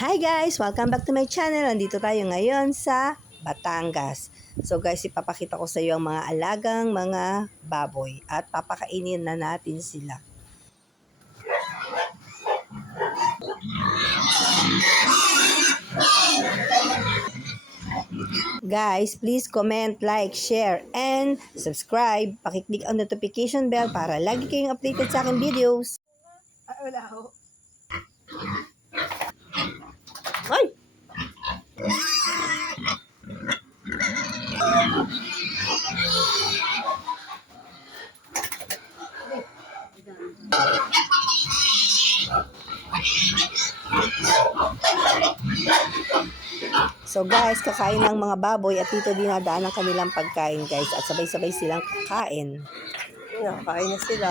Hi guys! Welcome back to my channel. Nandito tayo ngayon sa Batangas. So guys, ipapakita ko sa iyo ang mga alagang mga baboy at papakainin na natin sila. Guys, please comment, like, share, and subscribe. Pakiclick ang notification bell para lagi kayong updated sa aking videos. Wala ho. Ay! So guys, kakain ng mga baboy at dito dinadaan ang kanilang pagkain guys at sabay-sabay silang kakain. Kakain na sila.